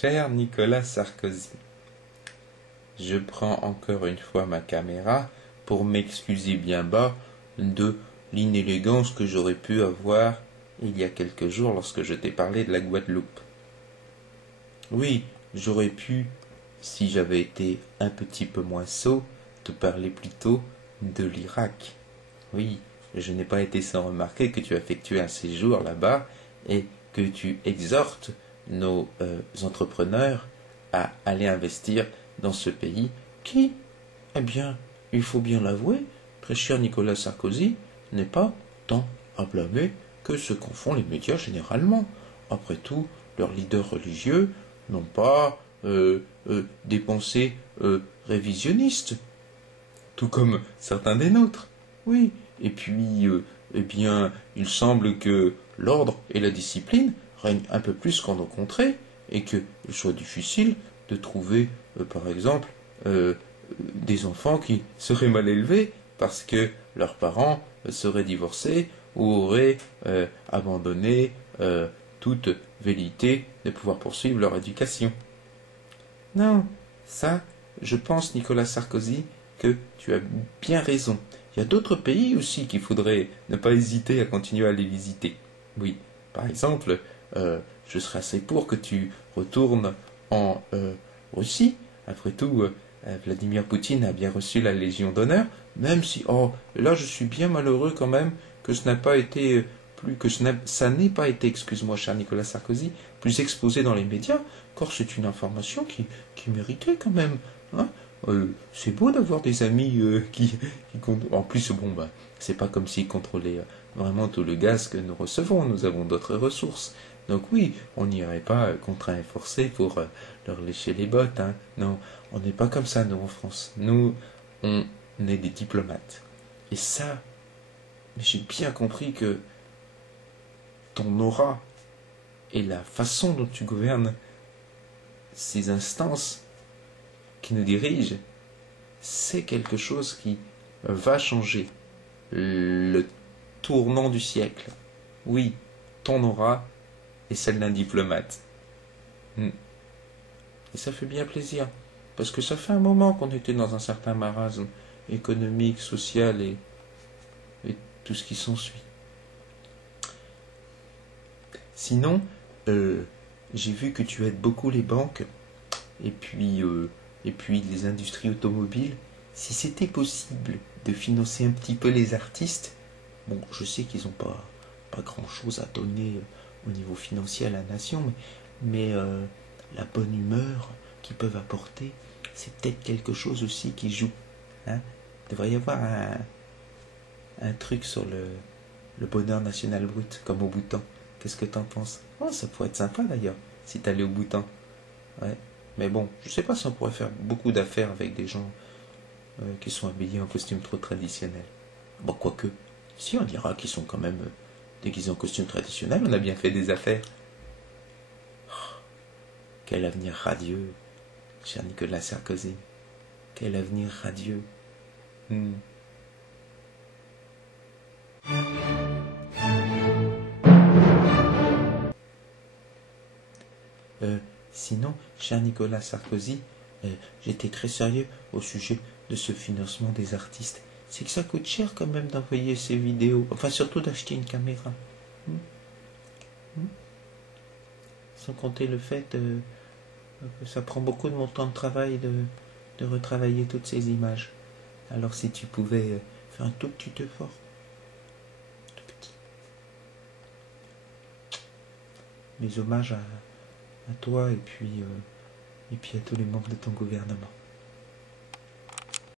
Cher Nicolas Sarkozy, je prends encore une fois ma caméra pour m'excuser bien bas de l'inélégance que j'aurais pu avoir il y a quelques jours lorsque je t'ai parlé de la Guadeloupe. Oui, j'aurais pu, si j'avais été un petit peu moins sot, te parler plutôt de l'Irak. Oui, je n'ai pas été sans remarquer que tu as effectué un séjour là-bas et que tu exhortes nos entrepreneurs à aller investir dans ce pays qui, eh bien, il faut bien l'avouer, très cher Nicolas Sarkozy, n'est pas tant à blâmer que ce qu'en font les médias généralement. Après tout, leurs leaders religieux n'ont pas des pensées révisionnistes, tout comme certains des nôtres. Oui, et puis, eh bien, il semble que l'ordre et la discipline règnent un peu plus qu'en nos contrées, et qu'il soit difficile de trouver, par exemple, des enfants qui seraient mal élevés parce que leurs parents seraient divorcés ou auraient abandonné toute velléité de pouvoir poursuivre leur éducation. Non, ça, je pense, Nicolas Sarkozy, que tu as bien raison. Il y a d'autres pays aussi qu'il faudrait ne pas hésiter à continuer à les visiter. Oui, par exemple, je serais assez pour que tu retournes en Russie. Après tout, Vladimir Poutine a bien reçu la Légion d'honneur, même si, oh, là je suis bien malheureux quand même que ce n'a pas été ça n'ait pas été, excuse-moi cher Nicolas Sarkozy, plus exposé dans les médias, car c'est une information qui méritait quand même. Hein. C'est beau d'avoir des amis qui en plus, bon, bah, c'est pas comme s'ils contrôlaient vraiment tout le gaz que nous recevons, nous avons d'autres ressources. Donc oui, on n'irait pas contraint et forcé pour leur lécher les bottes. Hein. Non, on n'est pas comme ça, nous, en France. Nous, on est des diplomates. Et ça, j'ai bien compris que ton aura et la façon dont tu gouvernes ces instances qui nous dirigent, c'est quelque chose qui va changer le tournant du siècle. Oui, ton aura est celle d'un diplomate. Et ça fait bien plaisir, parce que ça fait un moment qu'on était dans un certain marasme économique, social et tout ce qui s'ensuit. Sinon, j'ai vu que tu aides beaucoup les banques et puis les industries automobiles. Si c'était possible de financer un petit peu les artistes, bon, je sais qu'ils n'ont pas grand-chose à donner au niveau financier à la nation, mais la bonne humeur qu'ils peuvent apporter, c'est peut-être quelque chose aussi qui joue. Hein. Il devrait y avoir un truc sur le bonheur national brut, comme au Bhoutan. Qu'est-ce que t'en penses? Oh, ça pourrait être sympa d'ailleurs, si t'allais au Bhoutan. Ouais. Mais bon, je sais pas si on pourrait faire beaucoup d'affaires avec des gens qui sont habillés en costume trop traditionnel. Bon, quoique, si on dira qu'ils sont quand même déguisés en costume traditionnel, on a bien fait des affaires. Oh, quel avenir radieux, cher Nicolas Sarkozy. Quel avenir radieux. Sinon, cher Nicolas Sarkozy, j'étais très sérieux au sujet de ce financement des artistes. C'est que ça coûte cher quand même d'envoyer ces vidéos, enfin surtout d'acheter une caméra. Sans compter le fait que ça prend beaucoup de mon temps de travail de retravailler toutes ces images. Alors si tu pouvais faire un tout petit effort, tout petit. Mes hommages à toi et puis à tous les membres de ton gouvernement.